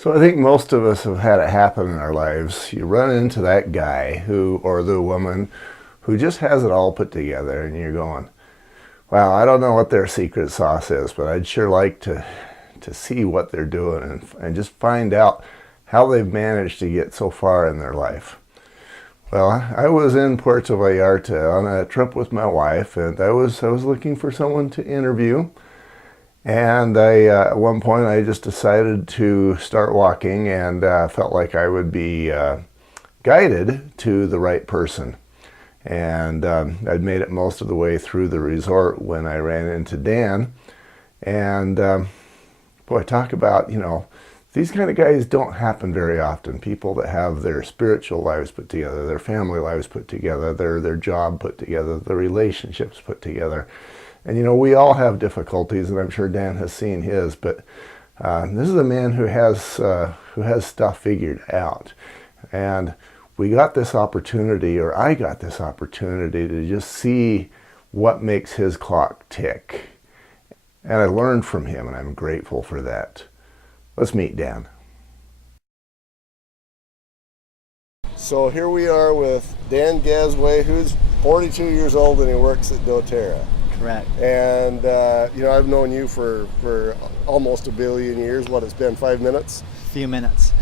So I think most of us have had it happen in our lives. You run into that guy who, or the woman who just has it all put together, and you're going, wow, I don't know what their secret sauce is, but I'd sure like to see what they're doing and just find out how they've managed to get so far in their life. Well, I was in Puerto Vallarta on a trip with my wife, and I was looking for someone to interview. And at one point I just decided to start walking, and felt like I would be guided to the right person. And I'd made it most of the way through the resort when I ran into Dan. And boy, talk about, these kind of guys don't happen very often. People that have their spiritual lives put together, their family lives put together, their job put together, their relationships put together. And we all have difficulties, and I'm sure Dan has seen his, but this is a man who has stuff figured out. And we got this opportunity, or I got this opportunity, to just see what makes his clock tick. And I learned from him, and I'm grateful for that. Let's meet Dan. So here we are with Dan Gazaway, who's 42 years old, and he works at doTERRA. Correct. And, I've known you for almost a billion years. What, it's been 5 minutes? Few minutes.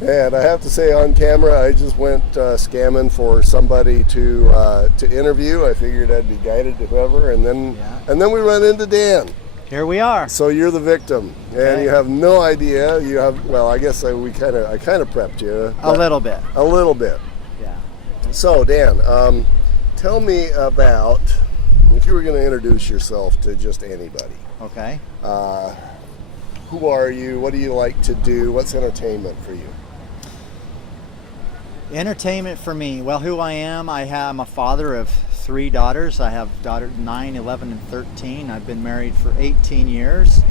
And I have to say, on camera, I just went scamming for somebody to interview. I figured I'd be guided to whoever, and then we run into Dan. Here we are. So you're the victim, and you have no idea. You have, well, I guess I kind of prepped you. A little bit. A little bit. Yeah. So Dan, tell me about, if you were going to introduce yourself to just anybody. Okay. Who are you? What do you like to do? What's entertainment for you? Entertainment for me. Well, who I am, I'm a father of 3 daughters. I have daughters 9, 11, and 13. I've been married for 18 years.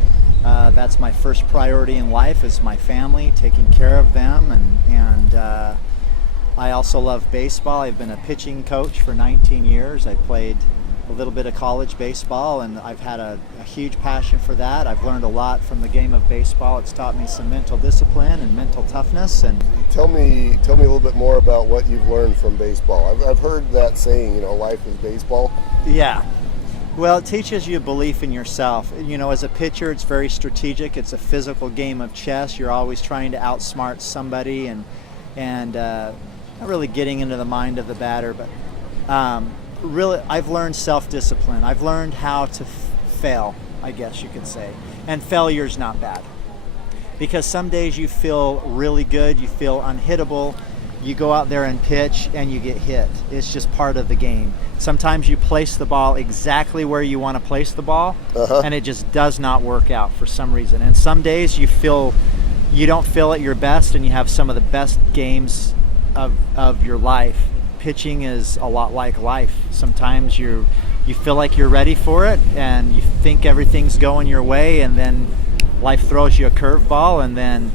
That's my first priority in life, is my family, taking care of them, and I also love baseball. I've been a pitching coach for 19 years. I played a little bit of college baseball, and I've had a huge passion for that. I've learned a lot from the game of baseball. It's taught me some mental discipline and mental toughness. And tell me a little bit more about what you've learned from baseball. I've heard that saying, life is baseball. Yeah. Well, it teaches you belief in yourself. As a pitcher, it's very strategic. It's a physical game of chess. You're always trying to outsmart somebody, and not really getting into the mind of the batter, but really, I've learned self-discipline. I've learned how to fail, I guess you could say. And failure's not bad. Because some days you feel really good, you feel unhittable, you go out there and pitch and you get hit. It's just part of the game. Sometimes you place the ball exactly where you want to place the ball, and it just does not work out for some reason. And some days you don't feel at your best, and you have some of the best games of your life. Pitching is a lot like life. Sometimes you feel like you're ready for it, and you think everything's going your way, and then life throws you a curveball, and then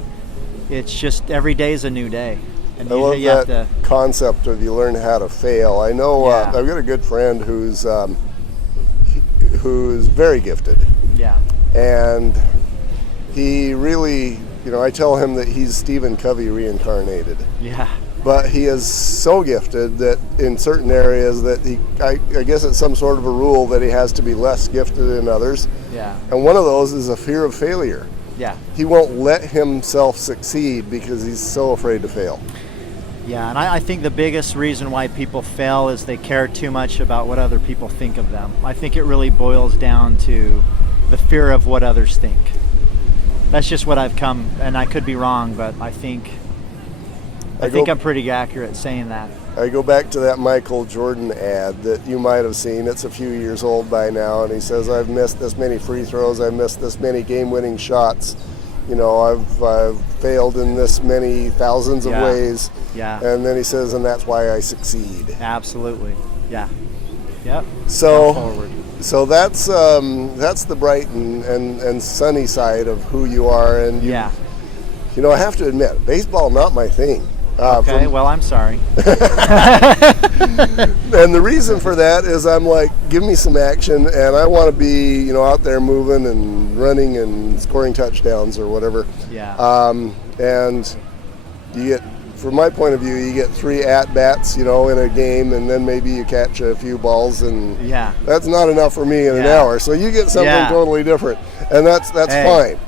it's just every day is a new day. And I love that concept of you learn how to fail. I know I've got a good friend who's very gifted. Yeah. And he really, I tell him that he's Stephen Covey reincarnated. Yeah. But he is so gifted that in certain areas that I guess it's some sort of a rule that he has to be less gifted than others. Yeah. And one of those is a fear of failure. Yeah. He won't let himself succeed because he's so afraid to fail. Yeah, and I think the biggest reason why people fail is they care too much about what other people think of them. I think it really boils down to the fear of what others think. That's just what I've come, and I could be wrong, but I think I'm pretty accurate saying that. I go back to that Michael Jordan ad that you might have seen. It's a few years old by now, and he says, I've missed this many free throws, I've missed this many game-winning shots. I've failed in this many thousands of ways. Yeah. And then he says, and that's why I succeed. Absolutely. Yeah. Yep. So that's the bright and sunny side of who you are. And I have to admit, baseball not my thing. Okay, well, I'm sorry. And the reason for that is I'm like, give me some action, and I want to be, out there moving and running and scoring touchdowns or whatever. Yeah. And you get, from my point of view, you get 3 at-bats, in a game, and then maybe you catch a few balls, and Yeah. that's not enough for me in an hour. So you get something Yeah. totally different, and that's Hey. fine.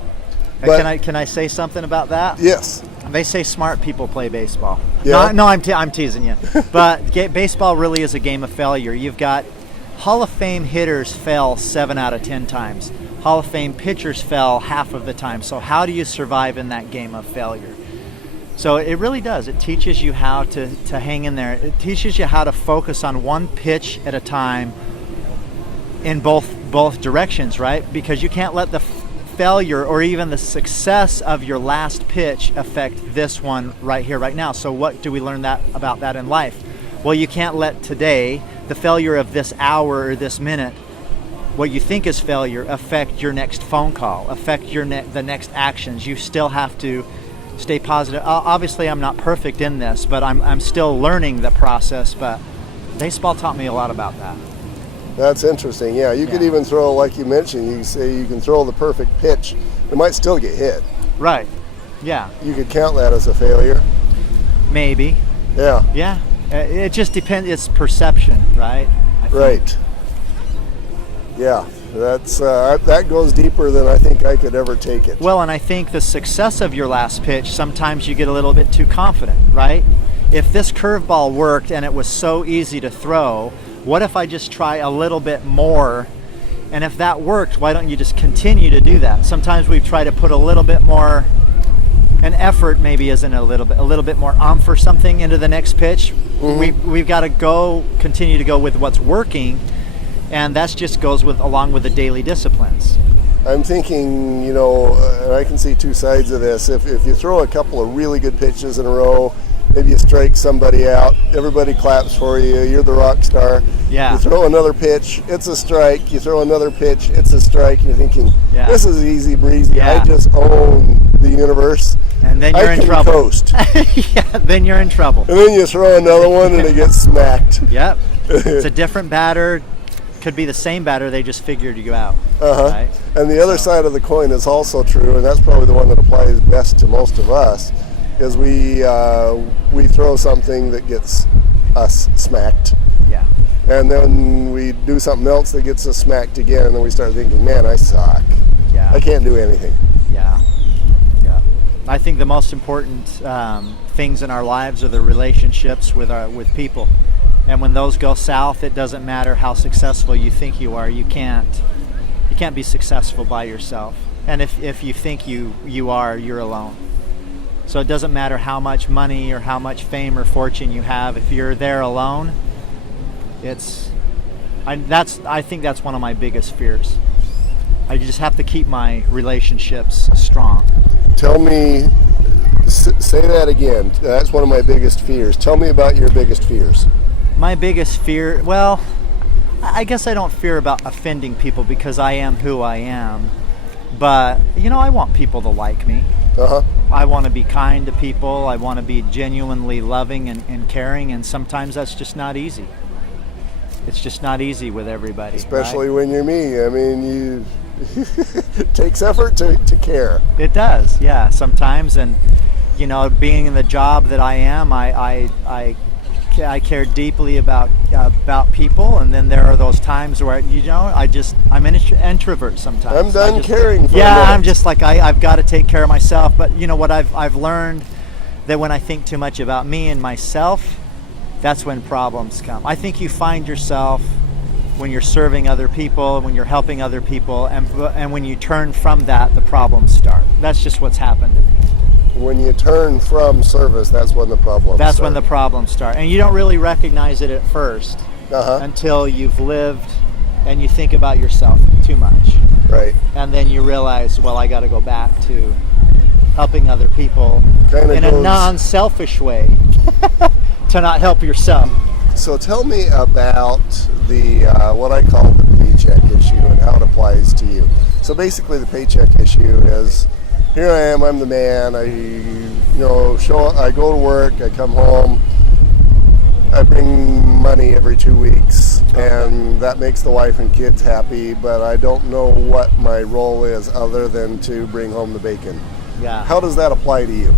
But Can I say something about that? yes, They say smart people play baseball. Yeah. No, I'm teasing you. But baseball really is a game of failure. You've got Hall of Fame hitters fail 7 out of 10 times. Hall of Fame pitchers fail half of the time. So how do you survive in that game of failure? So it really does. It teaches you how to hang in there. It teaches you how to focus on one pitch at a time in both directions, right? Because you can't let the failure or even the success of your last pitch affect this one right here, right now. So what do we learn about that in life? Well, you can't let today, the failure of this hour or this minute, what you think is failure, affect your next phone call, affect the next actions. You still have to stay positive. Obviously, I'm not perfect in this, but I'm still learning the process. But baseball taught me a lot about that. that's interesting. Yeah, you could Yeah. even throw, like you mentioned, you say you can throw the perfect pitch. It might still get hit. Right. Yeah. You could count that as a failure. Maybe. Yeah, Yeah. It just depends. It's perception, right? I think. right. Yeah, that goes deeper than I think I could ever take it. Well, and I think the success of your last pitch, sometimes you get a little bit too confident, right? If this curveball worked and it was so easy to throw, what if I just try a little bit more? And if that worked, why don't you just continue to do that? Sometimes we try to put a little bit more, an effort maybe isn't a little bit more oomph or something into the next pitch. We've got to continue to go with what's working, and that just goes along with the daily disciplines. I'm thinking, and I can see 2 sides of this. If you throw a couple of really good pitches in a row, maybe you strike somebody out, everybody claps for you, you're the rock star. Yeah. You throw another pitch, it's a strike. You throw another pitch, it's a strike. And you're thinking, Yeah. this is easy breezy. Yeah. I just own the universe. And then you're I in can trouble. coast. Yeah, then you're in trouble. And then you throw another one and it gets smacked. Yep. It's a different batter. Could be the same batter. They just figured you out. Uh-huh. Right? And the other side of the coin is also true, and that's probably the one that applies best to most of us, is we throw something that gets us smacked, Yeah. and then we do something else that gets us smacked again, and then we start thinking, man, I suck. Yeah. I can't do anything. Yeah. Yeah. I think the most important things in our lives are the relationships with people. And when those go south, it doesn't matter how successful you think you are. You can't be successful by yourself. And if you think you are, you're alone. So it doesn't matter how much money or how much fame or fortune you have. If you're there alone, I think that's one of my biggest fears. I just have to keep my relationships strong. Tell me, say that again. That's one of my biggest fears. Tell me about your biggest fears. My biggest fear, well, I guess I don't fear about offending people because I am who I am. But, I want people to like me. Uh-huh. I want to be kind to people. I want to be genuinely loving and caring, and sometimes that's just not easy. It's just not easy with everybody. Especially right? when you're me. I mean, it takes effort to care. It does, yeah, sometimes. And, being in the job that I am, I care deeply about people, and then there are those times where I'm an introvert sometimes. I'm done caring for Yeah, a minute. I'm just like I've got to take care of myself. But what I've learned, that when I think too much about me and myself, that's when problems come. I think you find yourself when you're serving other people, when you're helping other people, and when you turn from that, the problems start. That's just what's happened to me. When you turn from service, that's when the problems That's start. when the problems start. And you don't really recognize it at first until you've lived and you think about yourself too much. Right. And then you realize, well, I got to go back to helping other people Kinda in a goes- non-selfish way to not help yourself. So tell me about the what I call the paycheck issue and how it applies to you. So basically, the paycheck issue is, here I am, I'm the man. I go to work, I come home, I bring money every 2 weeks, and that makes the wife and kids happy, but I don't know what my role is other than to bring home the bacon. Yeah. How does that apply to you?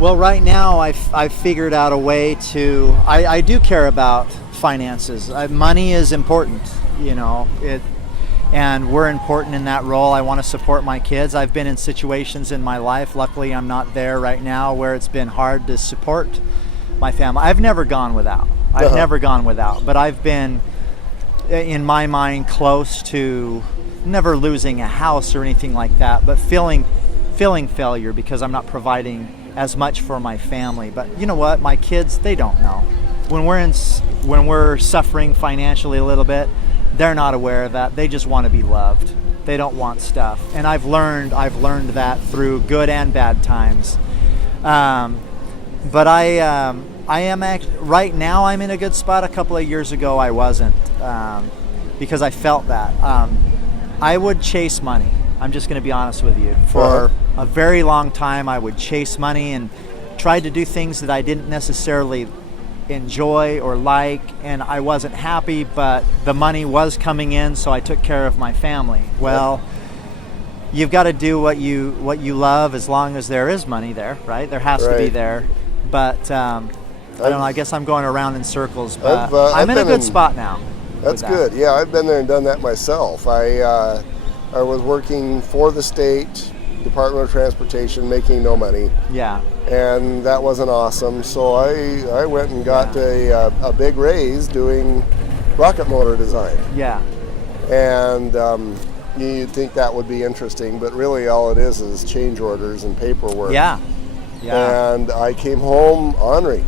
Well, right now I've figured out a way to, I do care about finances. Money is important, you know, and we're important in that role. I want to support my kids. I've been in situations in my life, luckily I'm not there right now, where it's been hard to support my family. I've never gone without. Never gone without, but I've been, in my mind, close to never losing a house or anything like that, but feeling failure because I'm not providing as much for my family. But you know what? My kids, they don't know. When we're suffering financially a little bit, they're not aware of that. They just want to be loved. They don't want stuff. And I've learned that through good and bad times. But I am right now I'm in a good spot. A couple of years ago I wasn't, because I felt that. I would chase money. I'm just going to be honest with you. For a very long time, I would chase money and tried to do things that I didn't necessarily enjoy or like, and I wasn't happy, but the money was coming in, so I took care of my family. Well, you've got to do what you love as long as there is money there, right? There has to be there. But I don't know, I guess I'm going around in circles, but I'm in a good spot now. That's good. Yeah, I've been there and done that myself. I was working for the state Department of Transportation, making no money. Yeah. And that wasn't awesome. So I went and got a big raise doing rocket motor design. Yeah. And you'd think that would be interesting, but really all it is change orders and paperwork. Yeah. Yeah. And I came home ornery.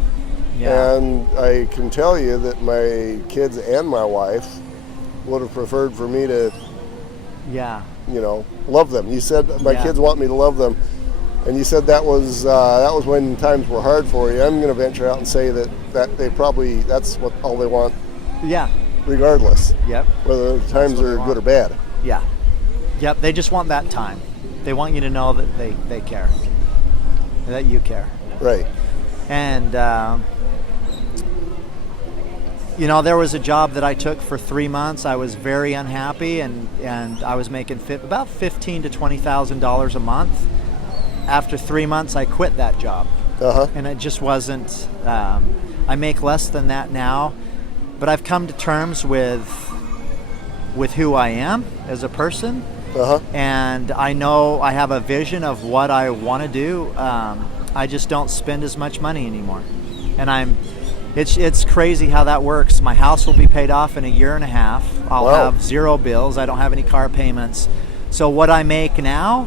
Yeah. And I can tell you that my kids and my wife would have preferred for me to, love them. You said my kids want me to love them, and you said that was when times were hard for you. I'm going to venture out and say that they probably, that's what all they want. Yeah. Regardless. Yep. Whether the times are good or bad. Yeah. Yep. They just want that time. They want you to know that they care, that you care. Right. And there was a job that I took for 3 months. I was very unhappy, and I was making about $15,000 to $20,000 a month. After 3 months, I quit that job, and it just wasn't. I make less than that now, but I've come to terms with who I am as a person, and I know I have a vision of what I want to do. I just don't spend as much money anymore, and It's crazy how that works. My house will be paid off in a year and a half. I'll have zero bills. I don't have any car payments. So what I make now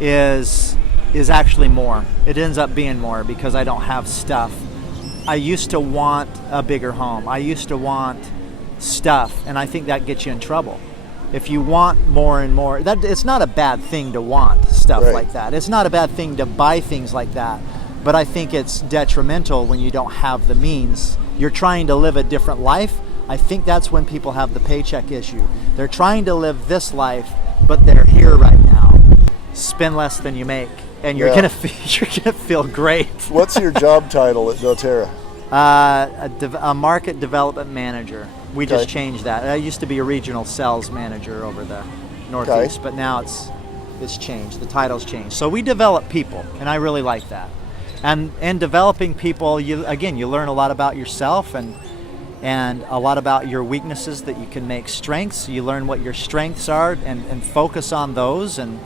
is actually more. It ends up being more because I don't have stuff. I used to want a bigger home. I used to want stuff, and I think that gets you in trouble. If you want more and more, it's not a bad thing to want stuff like that. It's not a bad thing to buy things like that. But I think it's detrimental when you don't have the means. You're trying to live a different life. I think that's when people have the paycheck issue. They're trying to live this life, but they're here right now. Spend less than you make, and you're gonna feel great. What's your job title at doTERRA? A market development manager. We just changed that. I used to be a regional sales manager over the Northeast, but now it's changed. The title's changed. So we develop people, and I really like that. And developing people, you learn a lot about yourself and a lot about your weaknesses that you can make strengths. You learn what your strengths are and focus on those. And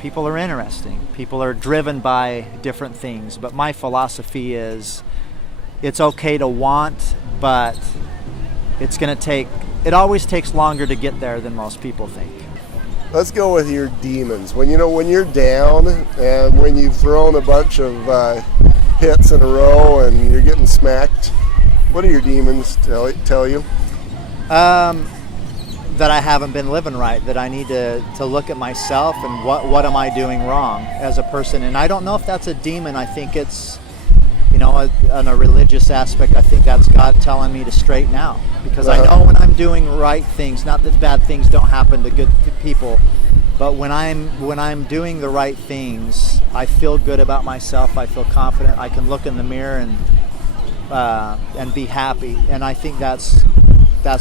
people are interesting. People are driven by different things. But my philosophy is it's okay to want, but it always takes longer to get there than most people think. Let's go with your demons. When you're down and when you've thrown a bunch of hits in a row and you're getting smacked, what do your demons tell you? That I haven't been living right, that I need to look at myself and what am I doing wrong as a person. And I don't know if that's a demon. I think it's, on a religious aspect, I think that's God telling me to straighten out. Because I know when I'm doing right things, not that bad things don't happen to good people, But when I'm doing the right things, I feel good about myself. I feel confident. I can look in the mirror and be happy. And I think that's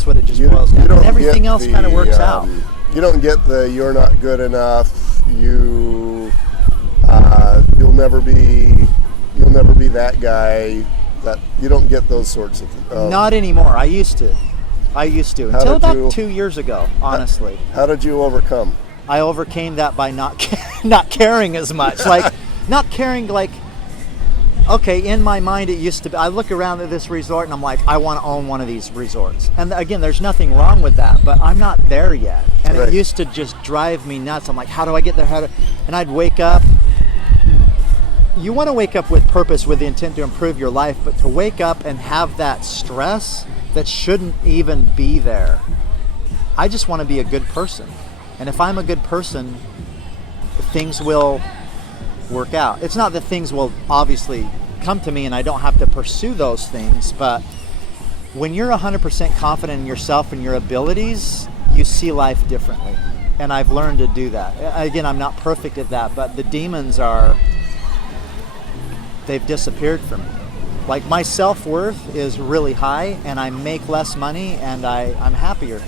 what it just boils down to. And everything else kind of works out. You don't get the "you're not good enough." You'll never be that guy. That you don't get those sorts of things. Not anymore. I used to until about 2 years ago. Honestly. How did you overcome? I overcame that by not caring as much. Like, not caring, like, okay, in my mind it used to be, I look around at this resort and I'm like, I want to own one of these resorts. And again, there's nothing wrong with that, but I'm not there yet. And Right. It used to just drive me nuts. I'm like, how do I get there? And I'd wake up. You want to wake up with purpose, with the intent to improve your life, but to wake up and have that stress that shouldn't even be there. I just want to be a good person. And if I'm a good person, things will work out. It's not that things will obviously come to me and I don't have to pursue those things, but when you're 100% confident in yourself and your abilities, you see life differently. And I've learned to do that. Again, I'm not perfect at that, but the demons they've disappeared from me. Like, my self-worth is really high and I make less money and I'm happier.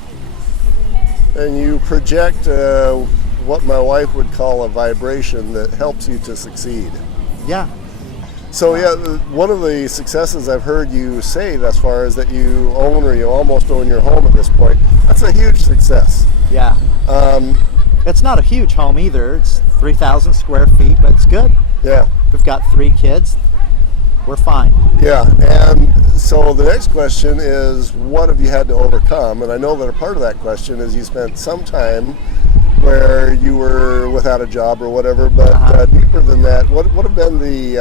And you project what my wife would call a vibration that helps you to succeed. Yeah. So yeah, one of the successes I've heard you say thus far is that you own, or you almost own, your home at this point. That's a huge success. Yeah. It's not a huge home either. It's 3,000 square feet, but it's good. Yeah. We've got 3 kids. We're fine. Yeah, and so the next question is, what have you had to overcome? And I know that a part of that question is you spent some time where you were without a job or whatever, but deeper than that, what have been the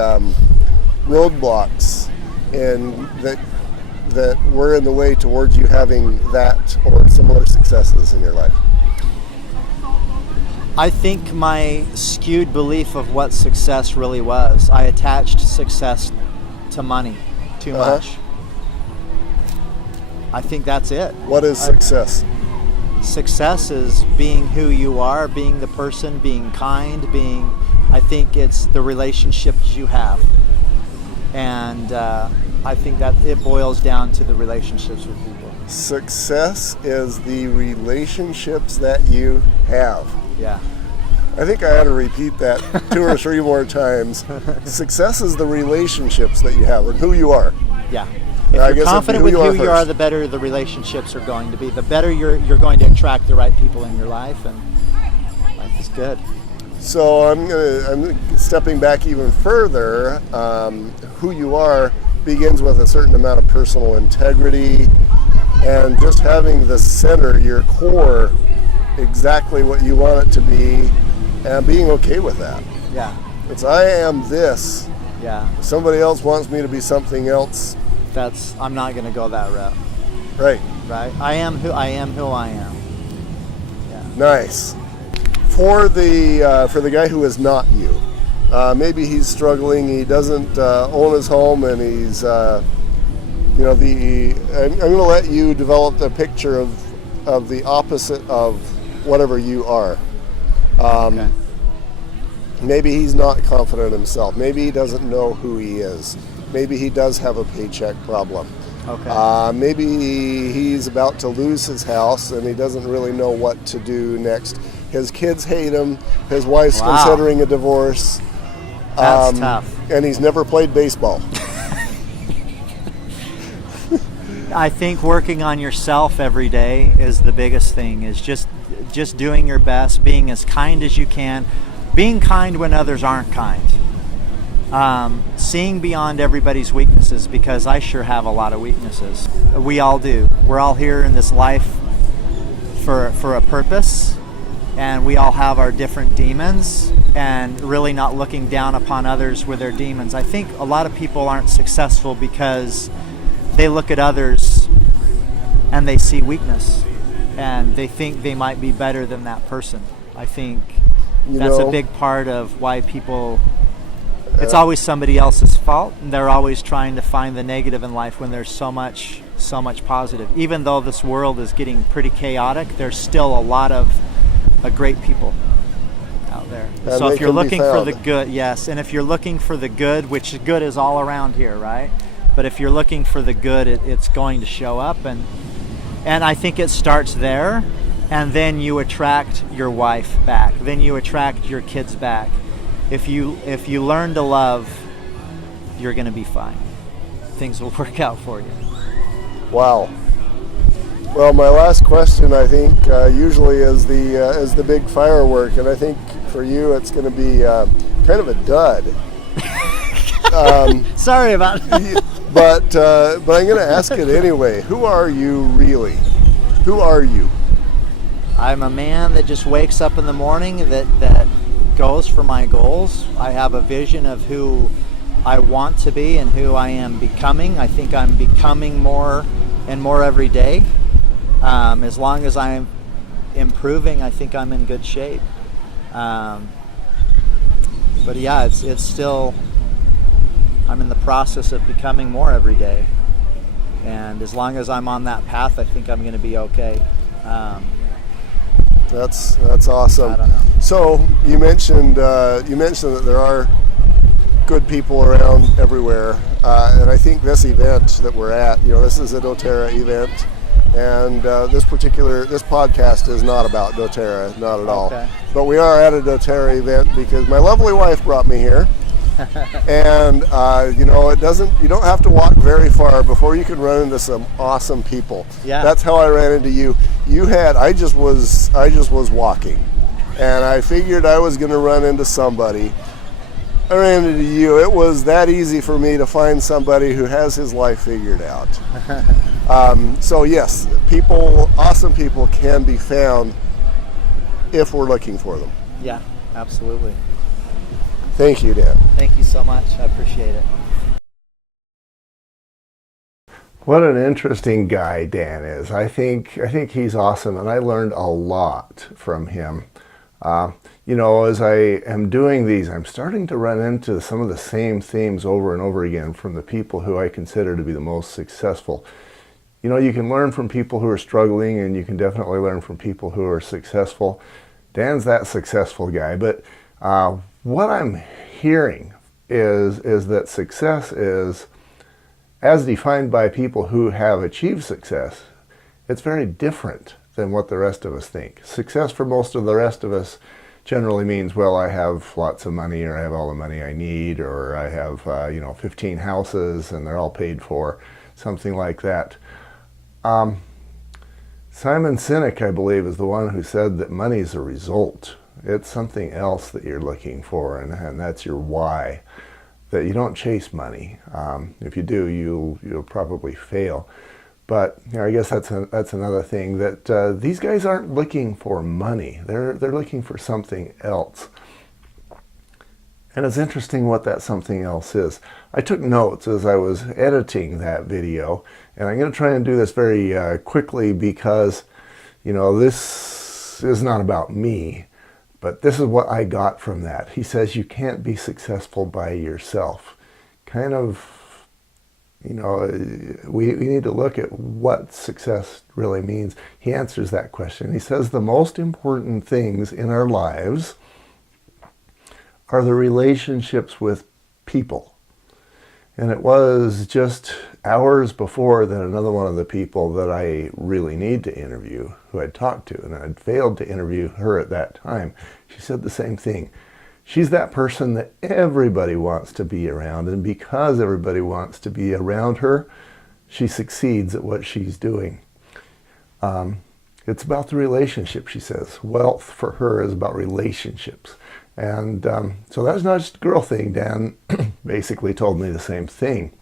roadblocks that were in the way towards you having that or similar successes in your life? I think my skewed belief of what success really was. I attached success to money too much. I think that's it. What is success? Success is being who you are, being the person, being kind, I think it's the relationships you have. And I think that it boils down to the relationships with people. Success is the relationships that you have. Yeah. I think I ought to repeat that 2 or 3 more times. Success is the relationships that you have and who you are. Yeah. If you're confident with who you are, the better the relationships are going to be. The better you're going to attract the right people in your life, and life is good. So I'm stepping back even further. Who you are begins with a certain amount of personal integrity, and just having the center, your core, exactly what you want it to be, and being okay with that. Yeah. It's I am this. Yeah. If somebody else wants me to be something else. I'm not going to go that route. Right. Right. I am who I am. Yeah. Nice. For the guy who is not you, maybe he's struggling. He doesn't own his home, and he's I'm going to let you develop a picture of the opposite of whatever you are. Okay. Maybe he's not confident in himself. Maybe he doesn't know who he is. Maybe he does have a paycheck problem. Okay. Maybe he's about to lose his house and he doesn't really know what to do next. His kids hate him. His wife's considering a divorce. That's tough. And he's never played baseball. I think working on yourself every day is the biggest thing, is just doing your best, being as kind as you can, being kind when others aren't kind. Seeing beyond everybody's weaknesses, because I sure have a lot of weaknesses. We all do. We're all here in this life for a purpose, and we all have our different demons, and really not looking down upon others with their demons. I think a lot of people aren't successful because they look at others and they see weakness, and they think they might be better than that person. I think that's a big part of why people, it's always somebody else's fault, and they're always trying to find the negative in life when there's so much positive. Even though this world is getting pretty chaotic, there's still a lot of great people. out there. And So they if you're can be looking for the found. good, yes, and if you're looking for the good, which good is all around here, right? But if you're looking for the good, it's going to show up, and I think it starts there, and then you attract your wife back, then you attract your kids back. If you learn to love, you're going to be fine. Things will work out for you. Wow. Well, my last question, I think, usually is the big firework, and I think for you it's going to be kind of a dud. Sorry about that. But I'm going to ask it anyway. Who are you really? Who are you? I'm a man that just wakes up in the morning, that goes for my goals. I have a vision of who I want to be and who I am becoming. I think I'm becoming more and more every day. As long as I'm improving, I think I'm in good shape. But yeah, it's still, I'm in the process of becoming more every day. And as long as I'm on that path, I think I'm going to be okay. That's awesome. I don't know. So you mentioned that there are good people around everywhere, and I think this event that we're at, this is a doTERRA event, and this podcast is not about doTERRA, not at all. Okay. But we are at a doTERRA event because my lovely wife brought me here. And you don't have to walk very far before you can run into some awesome people. Yeah. That's how I ran into you. I just was walking, and I figured I was going to run into somebody. I ran into you. It was that easy for me to find somebody who has his life figured out. So yes, awesome people can be found if we're looking for them. Yeah, absolutely. Thank you, Dan. Thank you so much. I appreciate it. What an interesting guy Dan is. I think he's awesome, and I learned a lot from him. As I am doing these, I'm starting to run into some of the same themes over and over again from the people who I consider to be the most successful. You can learn from people who are struggling, and you can definitely learn from people who are successful. Dan's that successful guy, but what I'm hearing is that success is, as defined by people who have achieved success, it's very different than what the rest of us think. Success for most of the rest of us generally means, well, I have lots of money, or I have all the money I need, or I have 15 houses and they're all paid for, something like that. Simon Sinek, I believe, is the one who said that money is a result. It's something else that you're looking for, and that's your why. That you don't chase money. If you do, you'll probably fail. But I guess that's another thing, that these guys aren't looking for money. They're looking for something else. And it's interesting what that something else is. I took notes as I was editing that video, and I'm going to try and do this very quickly because, this is not about me, but this is what I got from that. He says you can't be successful by yourself. Kind of, we need to look at what success really means. He answers that question. He says the most important things in our lives are the relationships with people. And it was just hours before that another one of the people that I really need to interview, who I'd talked to, and I'd failed to interview her at that time, she said the same thing. She's that person that everybody wants to be around, and because everybody wants to be around her, she succeeds at what she's doing. It's about the relationship, she says. Wealth for her is about relationships. And so that's not just a girl thing. Dan basically told me the same thing.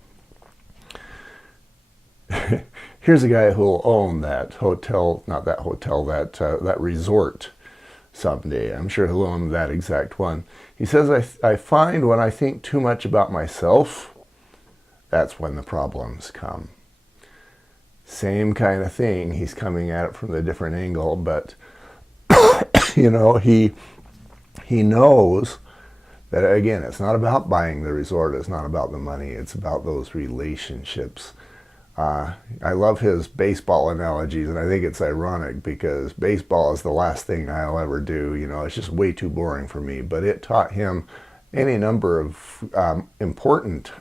Here's a guy who'll own that hotel, not that hotel, that resort someday. I'm sure he'll own that exact one. He says, I find when I think too much about myself, that's when the problems come. Same kind of thing. He's coming at it from a different angle, but he knows that, again, it's not about buying the resort, it's not about the money, it's about those relationships. I love his baseball analogies, and I think it's ironic because baseball is the last thing I'll ever do. You know, it's just way too boring for me. But it taught him any number of important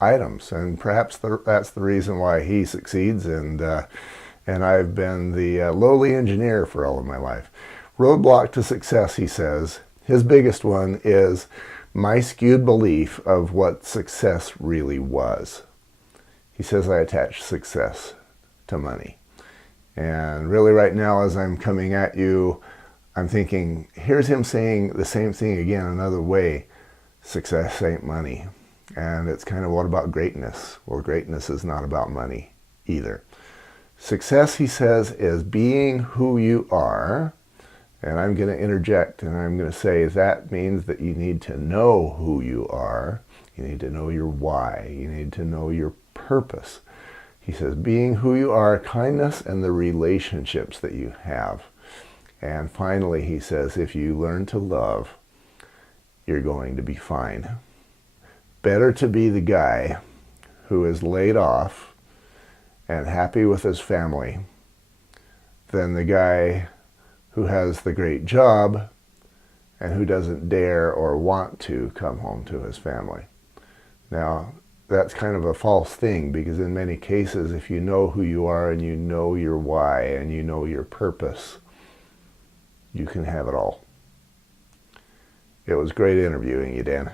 items, and perhaps that's the reason why he succeeds, and I've been the lowly engineer for all of my life. Roadblock to success, he says, his biggest one is my skewed belief of what success really was. He says I attach success to money. And really right now as I'm coming at you, I'm thinking, here's him saying the same thing again another way. Success ain't money. And it's kind of, what about greatness? Well, greatness is not about money either. Success, he says, is being who you are. And I'm going to interject and I'm going to say that means that you need to know who you are. You need to know your why. You need to know your purpose. He says being who you are, kindness, and the relationships that you have. And finally, he says, if you learn to love, you're going to be fine. Better to be the guy who is laid off and happy with his family than the guy who has the great job and who doesn't dare or want to come home to his family. Now, that's kind of a false thing, because in many cases, if you know who you are and you know your why and you know your purpose, you can have it all. It was great interviewing you, Dan.